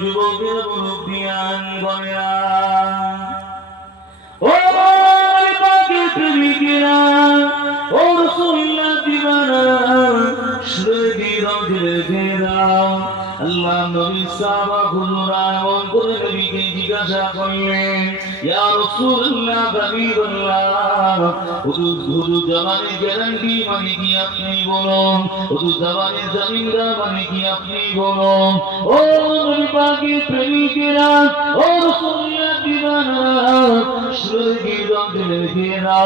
যুবকের মুরব্বিয়ান গণেরা ও পাকে প্রেমিকেরা ও রাসূলুল্লাহ দিওয়ানা শহীদি রজেরা আল্লাহ নবী সাহাবা হুজুরা এমন করে নবীকে জিজ্ঞাসা করলেন ইয়া রাসূলুল্লাহ হাবিবাল্লাহ হুজুর জামানে গ্যারান্টি মানে কি আপনি বলুন হুজুর জামানে জামিনদার মানে কি আপনি বলুন ও নবী পাকের প্রেমিকেরা ও রাসূলুল্লাহ দিওয়ানা শহীদি রজেরা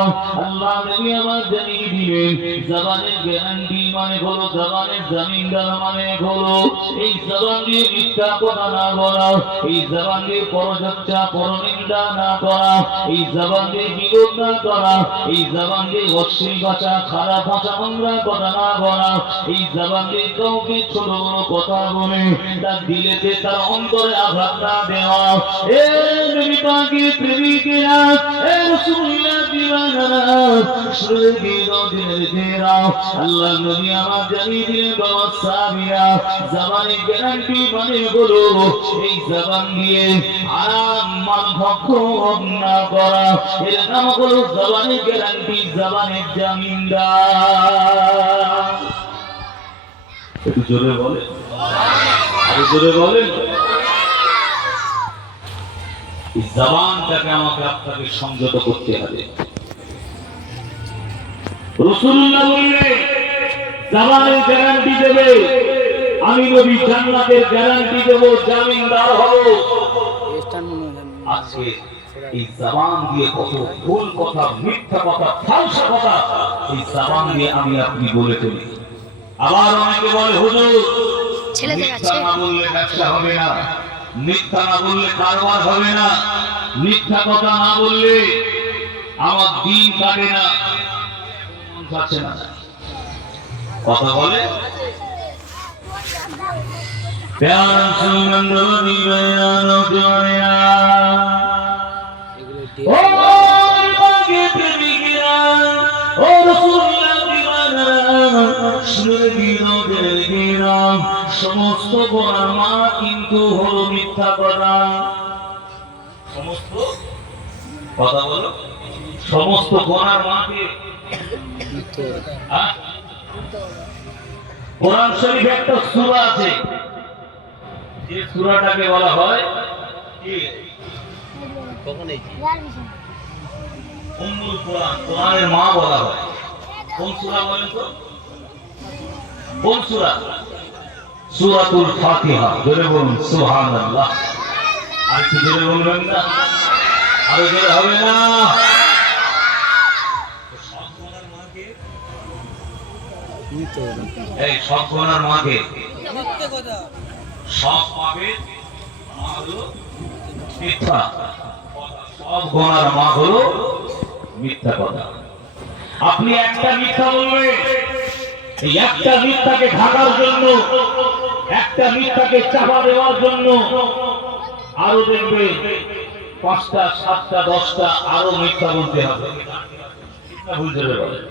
আল্লাহ নবী আমার জানিয়ে দিলেন জামানের গ্যারান্টি মানে হলো জামানের জামিনদার মানে হলো এই জবান দিয়ে মিথ্যা কথা না বলা, এই জবান দিয়ে পরচর্চা পরনিন্দা না করা, এই জবান দিয়ে বিরোধ না করা, এই জবান দিয়ে অশ্লীল ভাষা খারাপ ভাষা নোংরা কথা না বলা, এই জবান দিয়ে কাউকে ছোট বড় কথা বলে তার দিলেতে তার অন্তরে আঘাত না দেওয়া। এ নবী পাকের প্রেমিকেরা, এ রাসূলুল্লাহ দিওয়ানারা, শহীদি রজেরা আল্লাহ নবী আমার জানিয়ে দিলেন বাবা সাহাবীরা জবানের গ্যারান্টি মানে হলো এই জবান দিয়ে আরাম ভক্ষণ না করা, এর নাম হলো জবানের গ্যারান্টি জবানের জামিনদার। একটু জোরে বলে, আরো জোরে বলেন। এই জবানটাকে আমাকে আপনাকে সংযত করতে হবে। রাসূলুল্লাহ বললেন জবানের গ্যারান্টি দেবে, আমি নবী জান্নাতের গ্যারান্টি দেব, জামিনদার হব। আজকে এই জবান দিয়ে কত ভুল কথা, মিথ্যা কথা, ফালসা কথা এই জবান দিয়ে আমি আপনি বলে ফেলি। আবার অনেকে বলে হুজুর মিথ্যা না বললে ব্যবসা হবে না, মিথ্যা না বললে কারবার হবে না, মিথ্যা কথা না বললে আমার দিন কাটে না। কথা বলে প্যার সুমন্দ দিবানো জয়া ও পাকে প্রেমিকেরা ও রাসূলুল্লাহ দিওয়ানা শহীদি রজেরা সমস্ত গোনার মা কিন্তু হলো মিথ্যা কথা। সমস্ত কথা বলো, সমস্ত গোনার মাকে কোরআন শরীফে একটা সূরা আছে, যে সূরাটাকে বলা হয় কি উম্মুল কোরআন, কোরআনের মা বলা হয়। কোন সূরা বলেন তো? কোন সূরা? সূরাতুল ফাতিহা। জোরে বলুন সুবহানাল্লাহ। আর কি জোরে বলবেন না? আরো জোরে হবে না? এই সব গোনার মাকে সব পাপের মা হলো মিথ্যা, সব গোনার মা হলো মিথ্যা কথা। আপনি একটা মিথ্যা বলবেন, এই একটা মিথ্যাকে ঢাকার জন্য, একটা মিথ্যাকে চাপা দেওয়ার জন্য আরো দেখবে 5টা 7টা 10টা আরো মিথ্যা বলতে হবে। বুঝতে পারবেন?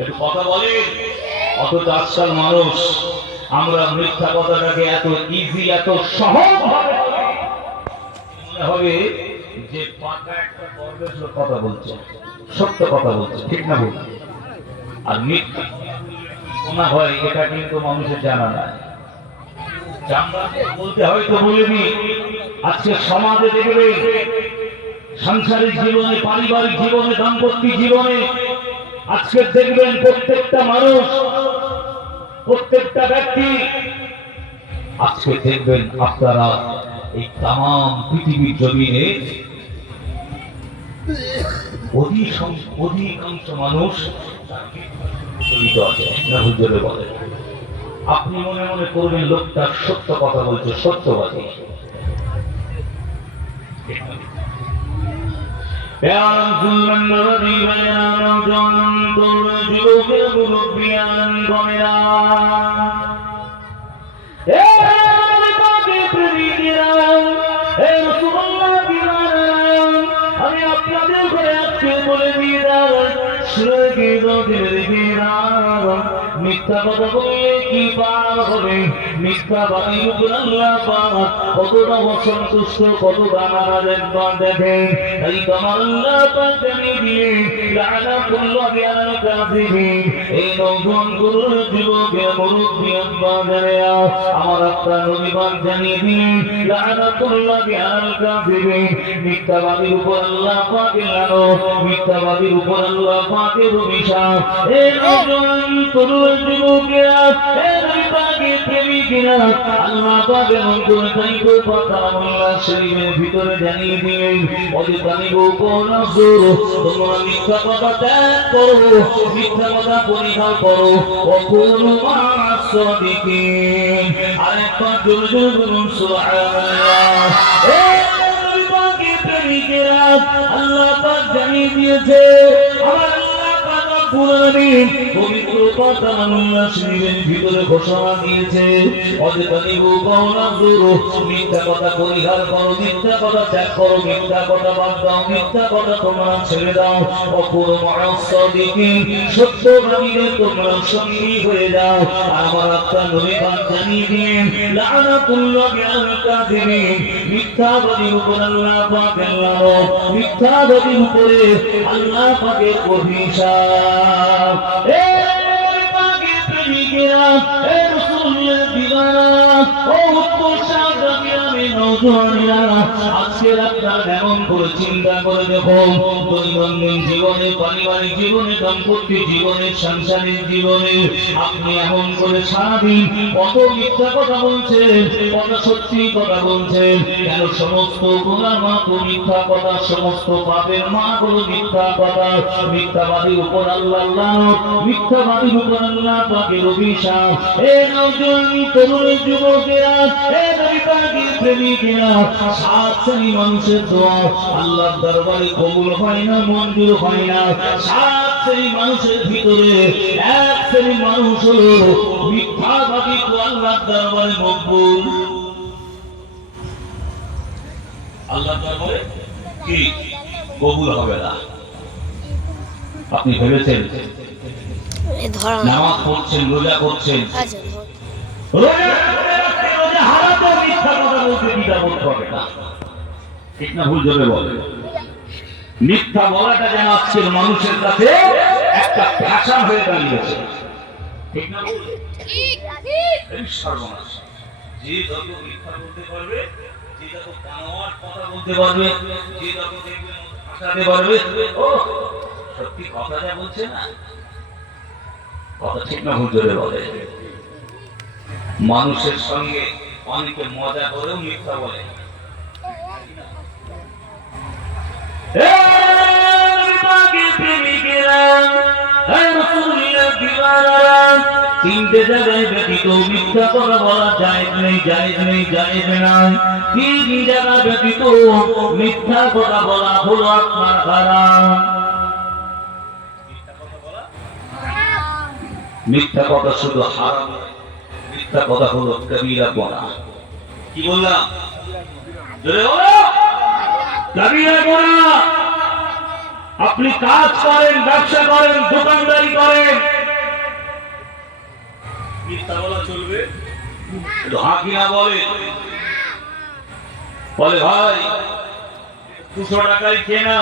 একটু কথা বলেন। অথচ আজকাল মানুষ আমরা মিথ্যা কথাটাকে এত ইজি, এত সহজ ভাবে মনে হবে যে পাকা একটা পরমেশ্বর কথা বলছে, সত্য কথা বলছে, ঠিক না বলছে? আর মিথ্যা মনে হয় এটা কিন্তু মানুষের জানা নাই। জানা বলতে হয়তো বলিনি। আজকে সমাজে দেখবে সাংসারিক জীবনে, পারিবারিক জীবনে, দাম্পত্য জীবনে আজকে দেখবেন প্রত্যেকটা মানুষ, প্রত্যেকটা ব্যক্তি আজকে দেখবেন আপনারা এই তাম পৃথিবীর জমিনে অধিকাংশ মানুষ জড়িত আছে। বলে আপনি মনে মনে করবেন লোকটা সত্য কথা বলছে, সত্যবাদী। প্যার সুমন্দ দিবানো যুবকের মুরব্বিয়ান গণেরা হে পাকে প্রেমিকেরা, হে রাসূলুল্লাহ দিওয়ানা, আমি আপনাদের ঘরে আজকে বলে দিয়ে শহীদি রজেরা মিথ্যা কথা বললে কি পার হবে, মিথ্যাবাদীর উপর আল্লাহ পাক কতটা অসন্তুষ্ট, কতটা নারাজ একবার দেখেন। তাই তোমার আল্লাহ পাক জানিয়ে দিলেন লানাতুল্লাহি আলাল কাযিবিন। এই নওজোয়ান গুরুর যুবকে মুরব্বি আব্বা জানেয়া আমার আপনার নবী পাক জানিয়ে দিলেন লানাতুল্লাহি আলাল কাযিবিন। মিথ্যাবাদীর উপর আল্লাহ পাকের লানত, মিথ্যাবাদীর উপর আল্লাহ পাকের অভিশাপ। এই নওজোয়ান তরুণ যুবকেরা, এই নবী পাকের প্রেমিকেরা, আল্লাহ পাকের অন্তর তাইকো কালামুল্লাহ শরীফের ভিতরে জানিয়ে দিলেন অদিতানিগো কোনাসুর, তোমরা মিথ্যা কথা ত্যাগ করো, মিথ্যা কথা পরিহার করো, ওয়াকুনু মা'আস সাদিকিন। আরেকবার জোরে জোরে বলুন সুবহানাল্লাহ। এই নবী পাকের প্রেমিকেরা, আল্লাহ পাক জানিয়ে দিয়েছে আমার পবিত্র কালামুল্লাহ শরীফের ভিতরে ঘোষণা দিয়েছে অদিতানিগো কোনাসুর, মিথ্যা কথা পরিহার করো, মিথ্যা কথা ত্যাগ করো, মিথ্যা কথা বাদ দাও, মিথ্যা কথা তোমরা ছেড়ে দাও, ওয়াকুনু মা'আস সাদিকিন, সত্যবাদীদের তোমরা সঙ্গী হয়ে যাও। আমার আপনার নবী পাক জানিয়ে দিলেন লানাতুল্লাহি আলাল কাযিবিন। মিথ্যাবাদীর উপর আল্লাহ পাকের লানত, মিথ্যাবাদীর উপরে আল্লাহ পাকের অভিশাপ। এই নবী পাকের প্রেমিকেরা, এই রাসূলের দিওয়ানা, ও উত্তরসাগরী আমি নওজোয়ানেরা, আজকের আপনার এমন করে চিন্তা করে দেখুন, দৈনন্দিন জীবনে, পারিবারিক জীবনে, দাম্পত্য জীবনে, সাংসারিক জীবনে আপনি এমন করে সারাদিন কত মিথ্যা কথা বলছেন, কত সত্যি কথা বলছেন। কেন? সমস্ত গুনাহ মাপ মিথ্যা কথা, সমস্ত পাপের মা হলো মিথ্যা কথা। মিথ্যাবাদীর উপর আল্লাহ লানত, মিথ্যাবাদীর উপর আল্লাহ পাকের অভিশাপ। এই নওজোয়ান তরুণ যুবকেরা, এই নবী পাকের প্রেমিকেরা, সাত শ্রেণী মানুষের দোয়া আল্লাহর দরবারে কবুল হয় না, মঞ্জুর হয় না। সাত শ্রেণী মানুষের ভিতরে এক শ্রেণী মানুষ হলো মিথ্যাবাদী, তো আল্লাহর দরবারে মকবুল। আল্লাহর দরবারে কি কবুল হবে না? আপনি ভেবেছেন নামাজ পড়ছেন, রোজা করছেন, রোজা হারাতে মিথ্যা কথা বলতে দ্বিধাবোধ করে না, ঠিক না? ভুল জোরে বলে মিথ্যা বলাটা যেন আজকের মানুষের কাছে একটা ভাষা হয়ে দাঁড়িয়েছে, ঠিক না? সর্বনাশ। যে যত মিথ্যা বলতে পারবে, যে যত কানোয়ার কথা বলতে পারবে, যে যত দেখবে ভাষাতে পারবে, ও সত্যি কথা যা বলছে না, কথা ঠিক না? ভুল জোরে বলে মানুষের সঙ্গে অনেকে মজা করেও মিথ্যা বলে। তিনটে জায়গায় ব্যতীত মিথ্যা কথা বলা জায়েজ নেই, জায়েজ নেই, জায়েজ নাই। তিন জায়গা ব্যতীত মিথ্যা কথা বলা হলো আপনার হারাম। মিথ্যা কথা শুধু হারাম, মিথ্যা কথা হলো কবিরা গুনাহ। কি বললাম? জোরে বলো, কবিরা গুনাহ। আপনি কাজ করেন, ব্যবসা করেন, দোকানদারি করেন, মিথ্যা বলা চলবে? হাকিনা বলে ভাই 200 টাকায় কেনা,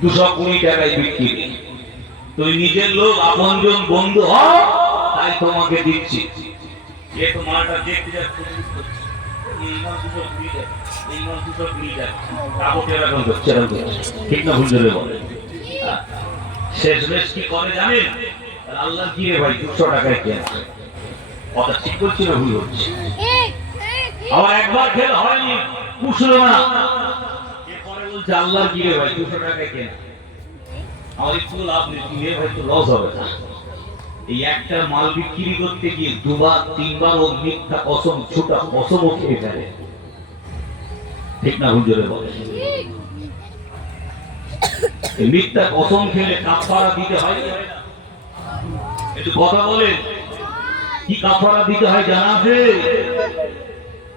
220 টাকায় বিক্রি। তুই নিজের লোক, আপনজন, বন্ধু হ, তাই তোমাকে দিচ্ছি। যে তোমারটা দেখতে যাচ্ছে ঠিক না? ভুল জোরে বলে শেষমেশ কি করে জানেন? আল্লাহ কি রে ভাই 200 টাকায় কেনা, কথা ঠিক করছি না ভুল হচ্ছে? আবার একবার খেল হয়নি, পুষলো না, এরপরে বলছে আল্লাহ কি রে ভাই 200 টাকায় কেনা, আমার একটু লাভ নেই, ভাই তো লস হবে না। এই একটা মাল বিক্রি করতে গিয়ে 2-3 ও মিথ্যা কসম, ছোটা কসমও খেয়ে ফেলে, ঠিক না? ভুল জোরে বলে মিথ্যা কসম খেলে কাফারা দিতে হয়। একটু কথা বলেন, কি কাফারা দিতে হয় জানা আছে?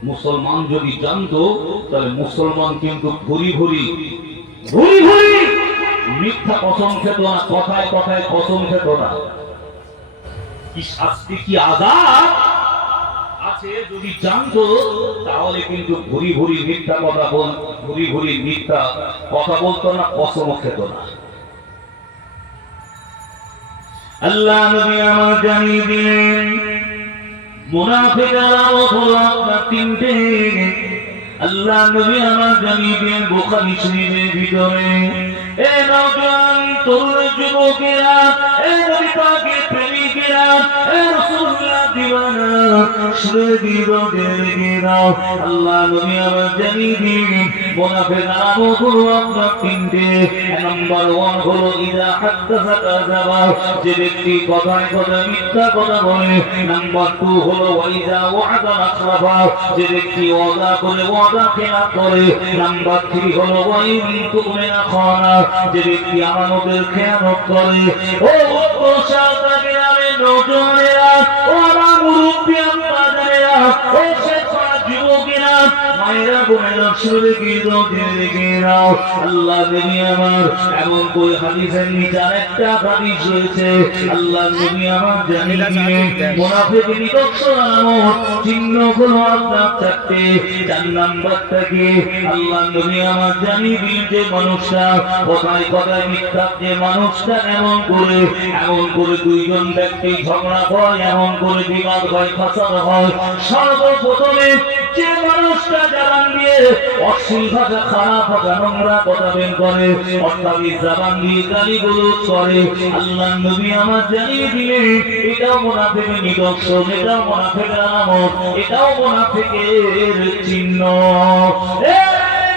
মুসলমান যদি জানতো তাহলে মুসলমান কিন্তু ভরি ভরি মিথ্যা কসম খেত না, কথায় কথায় কসম খেত না। কি শাস্তি, কি আযাব আছে যদি জানতো, তাহলে কিন্তু ভুরি ভুরি মিথ্যা কথা ভুরি ভুরি মিথ্যা কথা বলতো না, কসম খেত না। আল্লাহ নবী আমার জানিয়ে দিলেন মুনাফিকরা হলো আপনার তিনটে। আল্লাহ নবী আমার জানিয়ে দিলেন বুখারী শরীফের ভিতরে, এ নওজোয়ান তরুণ যুবকেরা, এ নবী পাকের প্রেমিকেরা, এ রাসূলুল্লাহ দিওয়ানা, শুনে দিও জেনে নাও, আল্লাহ নবী আমার জানিয়ে দিলেন মুনাফিকরা হলো আপনার তিনটে। নাম্বার 1 হলো ইযা হাদাসা কাযাবা, যে ব্যক্তি কথায় কথায় মিথ্যা কথা বলে। নাম্বার 2 হলো ওয়াইযা ওয়াদা আখলাফা, যে ব্যক্তি ওয়াদা করে ওয়াদা খেলাফ করে। নাম্বার 3 হলো ওয়াইন তুমিনা খানা, যে ব্যক্তি আমানতের খেয়ানত করে। ও উত্তরসাতাকে আমি নওজোয়ানেরা, ও আমার মুরব্বি আব্বাজানেরা, ও শেখা যুবকেরা, মায়েরা বোনেরা, শুনে গিয়ে দেখে নাও, আল্লাহ নবী আমার এমন কোন হাদিসের নিচে আরেকটা হাদিস রয়েছে। আল্লাহ নবী আমার জানিয়ে দিলেন মুনাফিকের নিদর্শন আলামত চিহ্নগুলো আপনার চারটে। 4 নাম্বারটা কি? আল্লাহ নবী আমার জানিয়ে দিলেন যে মানুষটা কথায় কথায় মিথ্যা, যে মানুষটা এমন করে দুইজন ব্যক্তি ঝগড়া হয়, এমন করে বিবাদ হয়, ফাসাদ হয়, সর্বপ্রথমে যে মানুষটা জবান দিয়ে অশ্লীল ভাষা, খারাপ ভাষা, নোংরা কথা বের করে, অর্থাৎ জবান দিয়ে গালিগালাজ করে, আল্লাহ নবী আমার জানিয়ে দিলেন এটাও মুনাফিকের নিদর্শন, এটাও মুনাফিকের আলামত, এটাও মুনাফিকের চিহ্ন। এ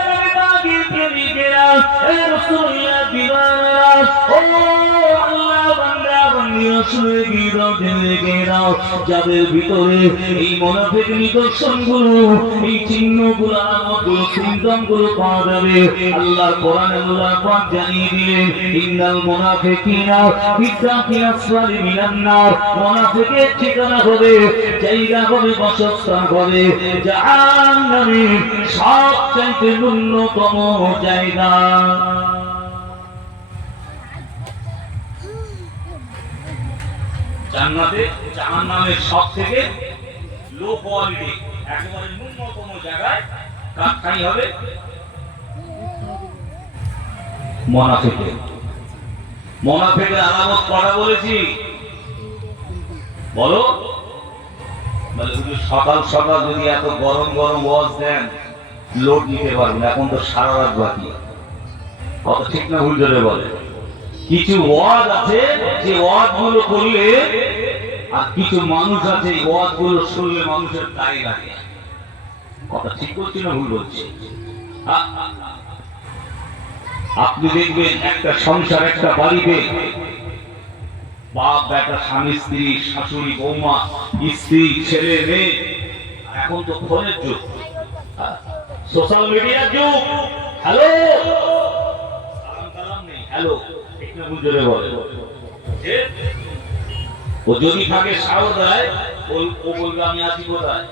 নবী পাকের প্রেমিকেরা, এ রাসূলুল্লাহ দিওয়ানা, ও আল্লাহ বান্দা বান্দিরা, শুনে গিয়ে দেখে নাও, যাদের ভিতরে এই মুনাফিক নিদর্শনগুলো, এই চিহ্নগুলো, আলামতগুলো, সিম্পটমগুলো পাওয়া যাবে, আল্লাহ কোরআনে আল্লাহ পাক জানিয়ে দিলেন ইন্নাল মুনাফিকিনা ফি দারকি আসফালি মিনান নার, মুনাফিকের ঠিকানা হবে, জায়গা হবে, বাসস্থান হবে জাহান্নামে, সবচেয়ে ন্যূনতম জায়গা। জান্নাতে জাহান্নামের সবথেকে লো কোয়ালিটি, একেবারে ন্যূনতম জায়গায় কার ঠাঁই হবে? মুনাফিকের। মুনাফিকের আলামত কটা বলেছি বলো? বলে সকাল সকাল যদি এত গরম গরম ওয়াজ দেন, লোড নিতে পারবেন, এখন তো সারা রাত বাকি। কত ঠিক না ভুল ধরে বলে? কিছু ওয়াজ আছে যে ওয়াজ গুলো করলে, আর কিছু মানুষ আছে এই ওয়াজ গুলো শুনলে মানুষের গায়ে লাগে। কথা ঠিক বলছি না ভুল বলছি? আপনি দেখবেন একটা সংসার, একটা বাড়িতে বাপ বেটা, স্বামী স্ত্রী, শাশুড়ি বৌমা, স্ত্রী, ছেলে মেয়ে, এখন তো ফোনের যুগ, সোশ্যাল মিডিয়ার যুগ। হ্যালো সালাম কালাম নেই, হ্যালো ঠিক না ভুল ধরে বলে? ও যদি থাকে সাহস দেয়, ও বলবে আমি আছি কোথায়?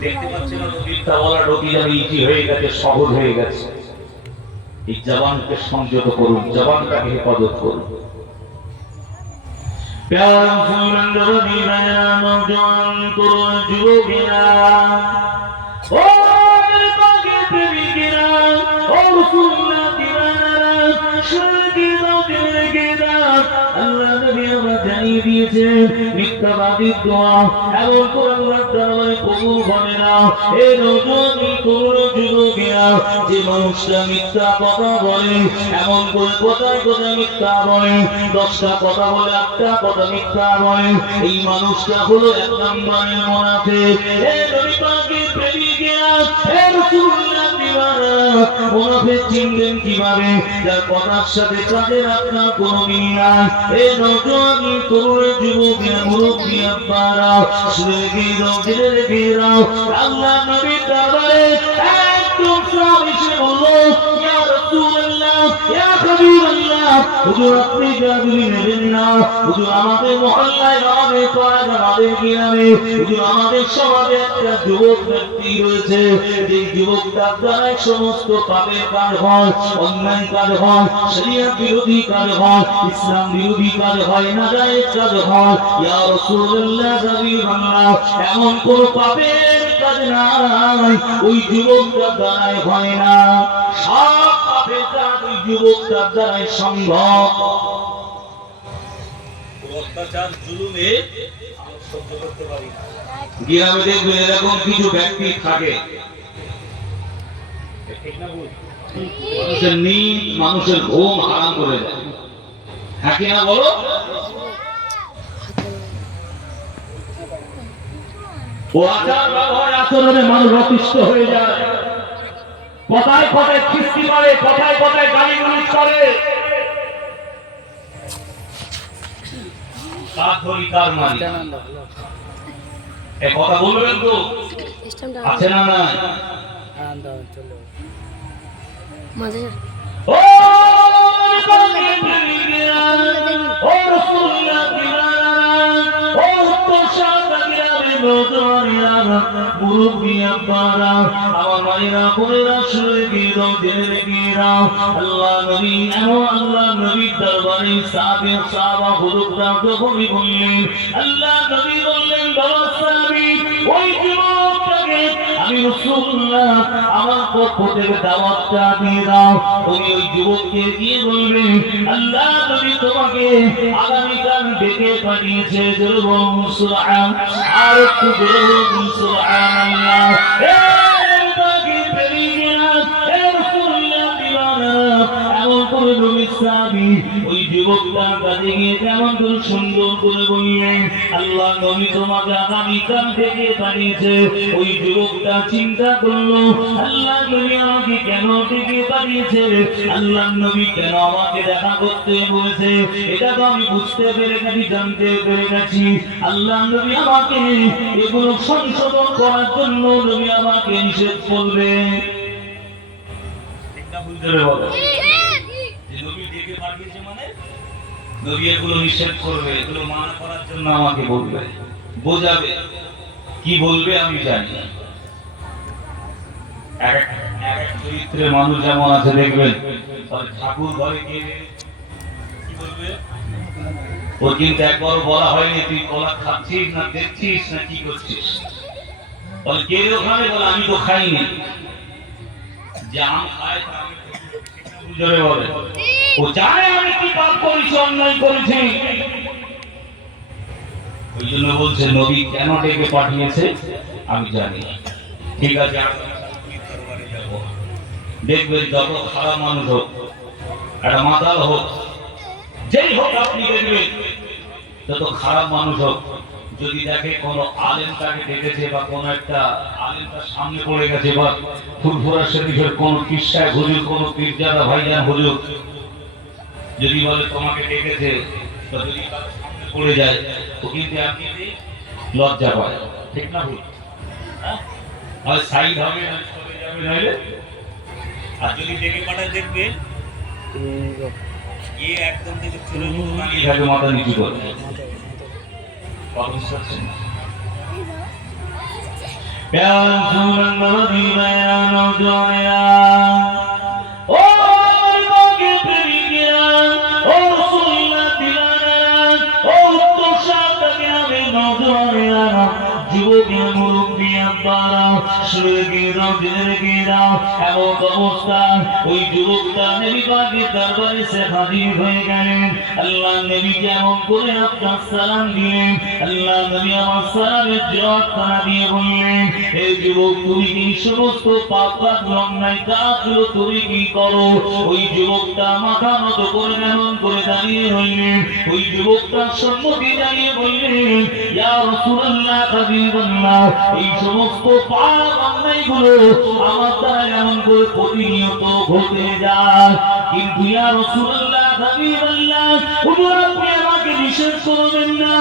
দেখতে পাচ্ছি না মিথ্যা বলা রোগী যেন ইজি হয়ে গেছে, সহজ হয়ে গেছে। এই জবানকে সংযত করুন, জবানটাকে হেফাজত করুন। প্যার মুসলমান নবীরা, নওজোয়ান তরুণ যুবকেরা, ও নবী পাকের প্রেমিকেরা, ও রাসূলুল্লাহ দিওয়ানারা, শুনে জেনে নাও, আল্লাহ নবী আমরা জানিয়ে দিয়েছেন মিথ্যাবাদীর দোয়া এমন করে আল্লাহর দরবারে কবুল হবে না। এ নওজোয়ান তরুণ যুবকেরা, যে মানুষটা মিথ্যা কথা বলে, এমন করে কথায় কথায় মিথ্যা বলে, 10টা কথা বলে 8টা কথা মিথ্যা বলে, এই মানুষটা হলো 1 নম্বরের মুনাফিক। এ নবী পাকের প্রেমিকেরা, এ রাসূলুল্লাহ দিওয়ানা, মুনাফিক চিনবেন কিভাবে? যার কথার সাথে কাজের আপনার কোনো মিল নাই। এ নওজোয়ান তরুণ যুবকেরা, মুরব্বি আব্বারা, শুনে জেনে রেখে দাও, আল্লাহ নবীর দরবারে একদম সামনে এসে বলল, ইয়া রাসূলুল্লাহ, ইয়া হাবিবাল্লাহ হুজুর আপনি গাবি নেবেন না হুজুর আমাদের মহল্লায় আমাদের পাড়ায় আমাদের গ্রামে হুজুর আমাদের সমাজে একটা যুবক ব্যক্তি রয়েছে যে যুবকটা দ্বারা সমস্ত পাপের কাজ হয় অন্যায় কাজ হয় শরীয়ত বিরোধী কাজ হয় ইসলাম বিরোধী কাজ হয় নাজায়েজ কাজ হয় ইয়া রাসূলুল্লাহ হাবিবাল্লাহ এমন কোন পাপের কাজ নাই ওই যুবকটা দ্বারাই হয় না সব পাপের কাজ ওই যুবকটা দ্বারাই সম্ভব অত্যাচার জুলুমে সহ্য করতে পারি না গ্রামে দেখবেন এরকম কিছু ব্যক্তি থাকে মানুষের নিদ মানুষের ঘুম হারাম করে দেয় হ্যাঁ কিনা বলো ও আচার ব্যবহার আচরণে মানুষ অতিষ্ঠ হয়ে যায় কথায় কথায় খিস্তি মারে কথায় কথায় গালিগালাজ করে কার ধরি কার মারি এই কথা বলবেন তো আছে না না ও রাসূলুল্লাহ ও মুরব্বিয়া পারা আমার মায়েরা বোনেরা শুনে গিয়ে জেনে গিয়ে আল্লাহ নবী আল্লাহ নবীর দরবারে সাহাবা হুজুররা যখনই বললেন আল্লাহ নবী বললেন বাবা সাহাবী ওই যুবকটাকে আমি রাসূলুল্লাহ আমার পক্ষ থেকে দাওয়াতটা দিয়ে দাও তুমি ওই যুবককে গিয়ে বলবে আল্লাহ নবী তোমাকে আগামীকাল ডেকে পাঠিয়েছে বলুন সুবহান আর একটু বলুন সুবহানাল্লাহ এর বাকি প্রেমিকেরা এ রাসূলুল্লাহ দিওয়ানা এমন করে নবী সাহাবী ওই যুবকটার কাছে গিয়ে কেমন করে সুন্দর করে বললেন আল্লাহ নবী তোমাকে আগামীকাল ডেকে পাঠিয়েছে ওই যুবকটা চিন্তা করলো আল্লাহ নবী আমাকে কেন ডেকে পাঠিয়েছে আল্লাহ নবী কেন আমাকে দেখা করতে বলেছে এটা তো আমি বুঝতে পেরে গেছি জানতে পেরে গেছি আল্লাহ নবী আমাকে এগুলো সংশোধন করার জন্য নবী আমাকে নিষেধ করবে এটা বুঝতে বলো যে নবী ডেকে পাঠিয়েছে মানে নবী এগুলো নিষেধ করবে এগুলো মানা করার জন্য আমাকে বলবে বোঝাবে কি বলবে আমি জানি এক চরিত্রের মানুষ যেমন আছে দেখবেন ঠাকুর ঘরে গিয়ে কি বলবে ওর কিন্তু একবার বলা হয়নি তুই কলা খাচ্ছিস না দেখছিস না কি করছিস বলে কে ওখানে বলে আমি তো খাইনি যে আম খায় তা আমি জোরে বলে ও জানে আমি কি পাপ করেছি অন্যায় করেছি ওই জন্য বলছে নবী কেন ডেকে পাঠিয়েছে আমি জানি ঠিক আছে দেখবেন যত খারাপ মানুষ হোক একটা মাতাল হোক যেই হোক আপনি দেখবেন যত খারাপ মানুষ হোক যদি দেখে কোন আলেম তাকে ডেকেছে বা কোন একটা আলেম তার সামনে পড়ে গেছে বা ফুরফুরা শরীফের কোন কিসসায় হুজুর কোন পীরজাদা ভাইজান হুজুর যদি বলে তোমাকে ডেকেছে তো যদি তার সামনে পড়ে যায় তো কিন্তু আপনি লজ্জা পায় ঠিক না ভুল আর সাইড হবে না চলে যাবে নইলে আর যদি ডেকে পাঠায় দেখবেন একদম থেকে চলে যাবে মাথা নিচু করে প্যার সুমন মদিনা নওজোয়া ও বাগে প্রেমিকেরা ও রাসূলুল্লাহ দিলানা ও তোষাকে আমি নওজোয়া যুবকের মুরব্বী আব্বারা শুরুগিরা জেনেগিরা এমন অবস্থা ওই যুবকটা নবী পাকের দরবারে সে হাজির হয়ে গেলেন আল্লাহ নবী যেমন করে আপনার সালাম দিলেন আল্লাহ নবী আমার সালামের জবাব তারা দিয়ে বললেন এই যুবক তুমি কি সমস্ত পাপ কাজ অন্যায় কাজগুলো তুমি কি করো ওই যুবকটা মাথা নত করে এমন করে দাঁড়িয়ে রইলেন ওই যুবকটা সম্মতি জানিয়ে বললেন ইয়া রাসূলুল্লাহ হাবিবাল্লাহ এই সমস্ত পাপ অন্যায়গুলো আমার দ্বারা এমন করে প্রতিনিয়ত ঘটে যায় কিন্তু ইয়া রাসূলুল্লাহ হাবিবাল্লাহ হুজুর আপনি আমাকে নিষেধ করবেন না